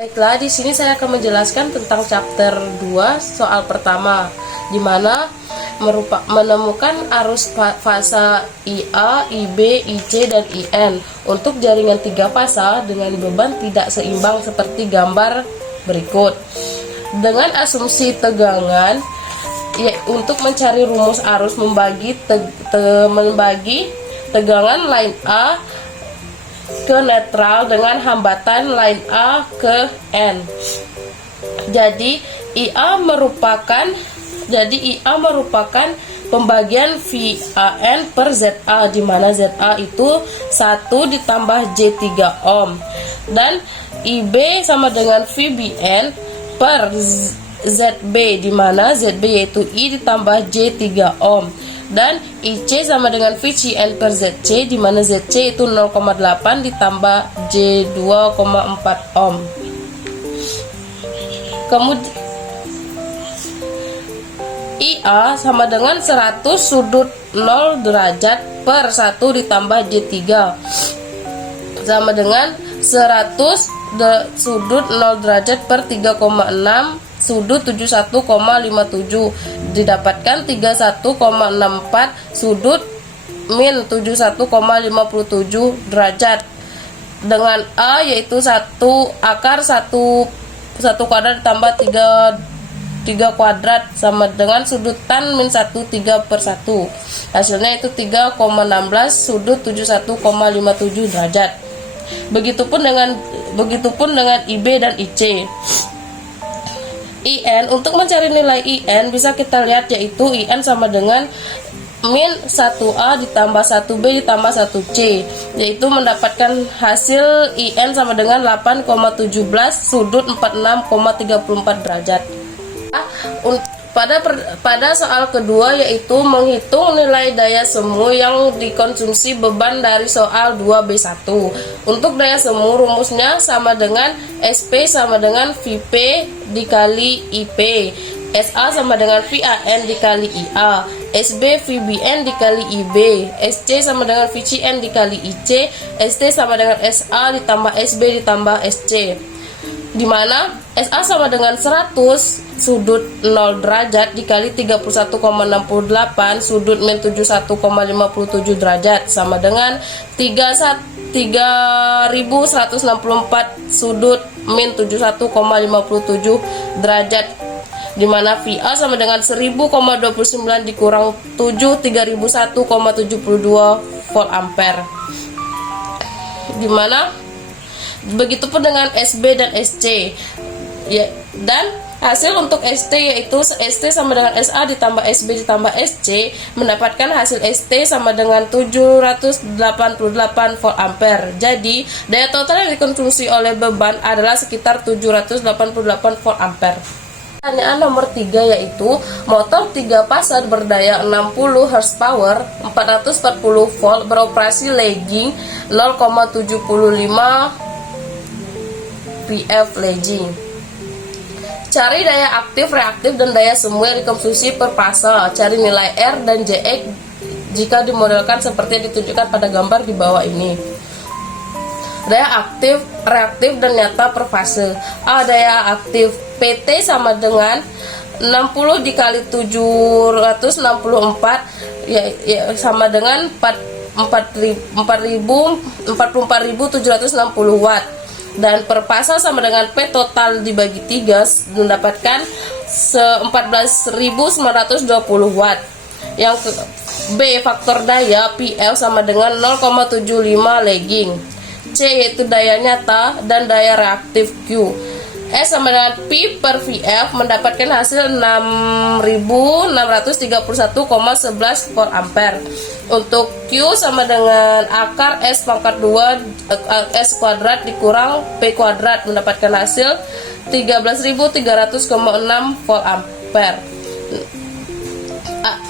Baiklah, di sini saya akan menjelaskan tentang chapter 2 soal pertama, di mana menemukan arus fasa IA, IB, IC, dan IN untuk jaringan 3 fasa dengan beban tidak seimbang seperti gambar berikut. Dengan asumsi tegangan, untuk mencari rumus arus membagi tegangan line A ke netral dengan hambatan line A ke N. Jadi IA merupakan pembagian VAN per ZA, di mana ZA itu 1 ditambah J3 ohm, dan IB sama dengan VBN per ZB, di mana ZB yaitu I ditambah J3 ohm, dan IC sama dengan VCN per ZC, di mana ZC itu 0,8 ditambah J2,4 ohm. Kemudian IA sama dengan 100 sudut 0 derajat per 1 ditambah J3 sama dengan 100 sudut 0 derajat per 3,6 sudut 71,57 didapatkan 31,64 sudut min 71,57 derajat, dengan A yaitu 1 akar 1 kuadrat ditambah 3 kuadrat sama dengan sudutan min 1 3/1, hasilnya itu 3,16 sudut 71,57 derajat. Begitupun dengan IB dan IC. IN, untuk mencari nilai IN bisa kita lihat yaitu IN sama dengan min 1A ditambah 1B ditambah 1C, yaitu mendapatkan hasil IN sama dengan 8,17 sudut 46,34 derajat. Pada soal kedua yaitu menghitung nilai daya semu yang dikonsumsi beban dari soal 2B1. Untuk daya semu rumusnya sama dengan SP sama dengan VP dikali IP, SA sama dengan VAN dikali IA, SB VBN dikali IB, SC sama dengan VCN dikali IC, ST sama dengan SA ditambah SB ditambah SC, di mana SA sama dengan 100 sudut 0 derajat dikali 31,68 sudut min 71,57 derajat sama dengan 3164 sudut min 71,57 derajat, di mana VA sama dengan 1000,29 dikurang 7 3001,72 volt ampere, di mana begitupun dengan SB dan SC ya, dan hasil untuk ST yaitu ST sama dengan SA ditambah SB ditambah SC mendapatkan hasil ST sama dengan 788 volt ampere. Jadi daya total yang dikonsumsi oleh beban adalah sekitar 788 volt ampere. Pertanyaan nomor 3 yaitu motor 3 pasar berdaya 60 horsepower 440 volt beroperasi lagging 0,75 PF lagging. Cari daya aktif, reaktif, dan daya semu yang dikonsumsi per fasa. Cari nilai R dan JX jika dimodelkan seperti yang ditunjukkan pada gambar di bawah ini. Daya aktif, reaktif, dan nyata per fase. A. Daya aktif PT sama dengan 60 dikali 764 sama dengan 44.760 watt. Dan per fasa sama dengan P total dibagi 3 mendapatkan 14.920 watt. Yang B, faktor daya PL sama dengan 0,75 lagging. C yaitu daya nyata dan daya reaktif Q. S sama dengan P per VF mendapatkan hasil 6.631,11 volt ampere. Untuk Q sama dengan akar S pangkat 2 S kuadrat dikurang P kuadrat mendapatkan hasil 13.300,6 volt ampere.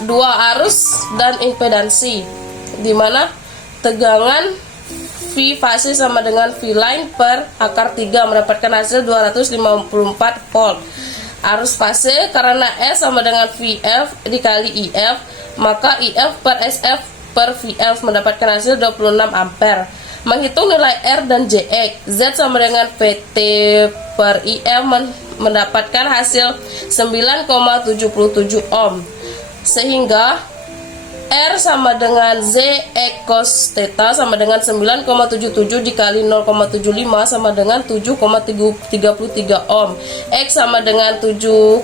Dua arus dan impedansi, di mana tegangan V fase sama dengan V line per akar 3 mendapatkan hasil 254 volt. Arus fase karena S sama dengan VF dikali IF, maka IF per SF per VL mendapatkan hasil 26 ampere. Menghitung nilai R dan JX, Z sama dengan PT per IL mendapatkan hasil 9,77 ohm. Sehingga R sama dengan Z X cos theta sama dengan 9,77 dikali 0,75 sama dengan 7,33 ohm. X sama dengan 7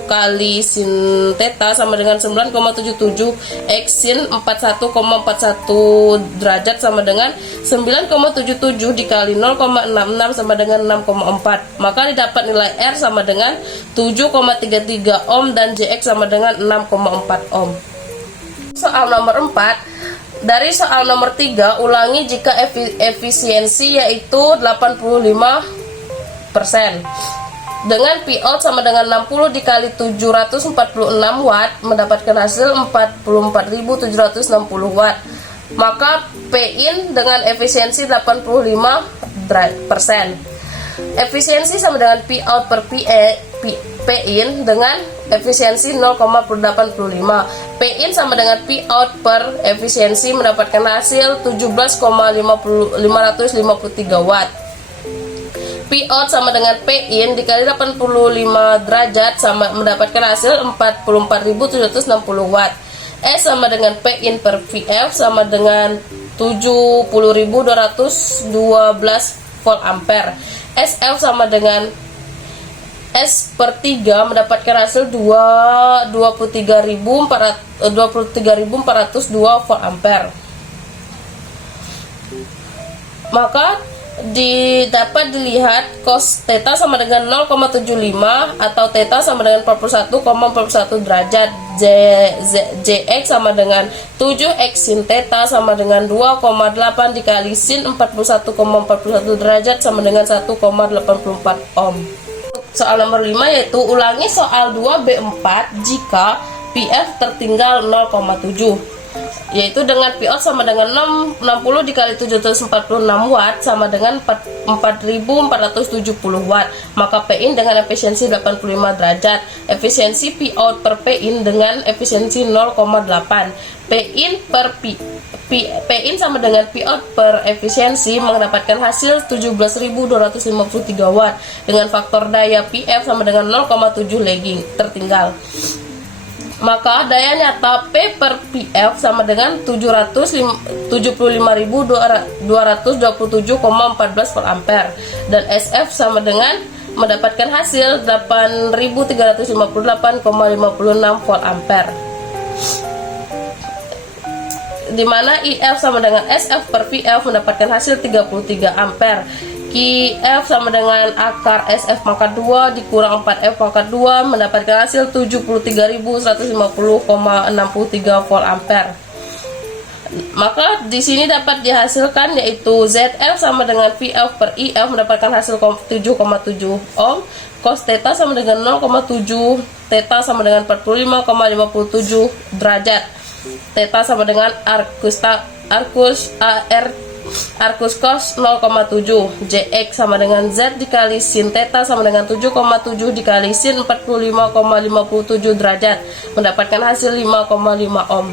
kali sin theta sama dengan 9,77 X sin 41,41 derajat sama dengan 9,77 dikali 0,66 sama dengan 6,4. Maka didapat nilai R sama dengan 7,33 ohm dan JX sama dengan 6,4 ohm. Soal nomor 4. Dari soal nomor 3, ulangi jika efisiensi yaitu 85% dengan P out sama dengan 60 dikali 746 watt mendapatkan hasil 44.760 watt. Maka P in dengan efisiensi 85%. Efisiensi sama dengan P out per P in dengan efisiensi 0,85. P in sama dengan P out per efisiensi mendapatkan hasil 17,553 watt. P out sama dengan P in dikali 85 derajat sama mendapatkan hasil 44.760 watt. S sama dengan P in per VF sama dengan 70.212 volt ampere. SF sama dengan S per 3 mendapatkan hasil 23.402 volt ampere. Maka dapat dilihat cos theta sama dengan 0,75 atau theta sama dengan 41,41 derajat. JX sama dengan 7x sin theta sama dengan 2,8 dikali sin 41,41 derajat sama dengan 1,84 ohm. Soal nomor 5 yaitu ulangi soal 2B4 jika PF tertinggal 0,7, yaitu dengan P out sama dengan 60 dikali 746 watt sama dengan 4470 watt. Maka P in dengan efisiensi 85 derajat. Efisiensi P out per P in dengan efisiensi 0,8. P in sama dengan P out per efisiensi mendapatkan hasil 17.253 watt dengan faktor daya PF sama dengan 0,7 lagging tertinggal. Maka daya nyata P per PF sama dengan 775.227,14 volt ampere dan SF sama dengan mendapatkan hasil 8.358,56 volt ampere, di mana IF sama dengan SF per VF mendapatkan hasil 33 ampere. QF sama dengan akar SF pangkat 2 dikurang 4F pangkat 2 mendapatkan hasil 73.150,63 volt ampere. Maka di sini dapat dihasilkan yaitu ZF sama dengan VF per IF mendapatkan hasil 7,7 ohm, cos theta sama dengan 0,7, theta sama dengan 45,57 derajat, theta sama dengan arcus cos 0,7, JX sama dengan Z dikali sin theta sama dengan 7,7 dikali sin 45,57 derajat mendapatkan hasil 5,5 ohm.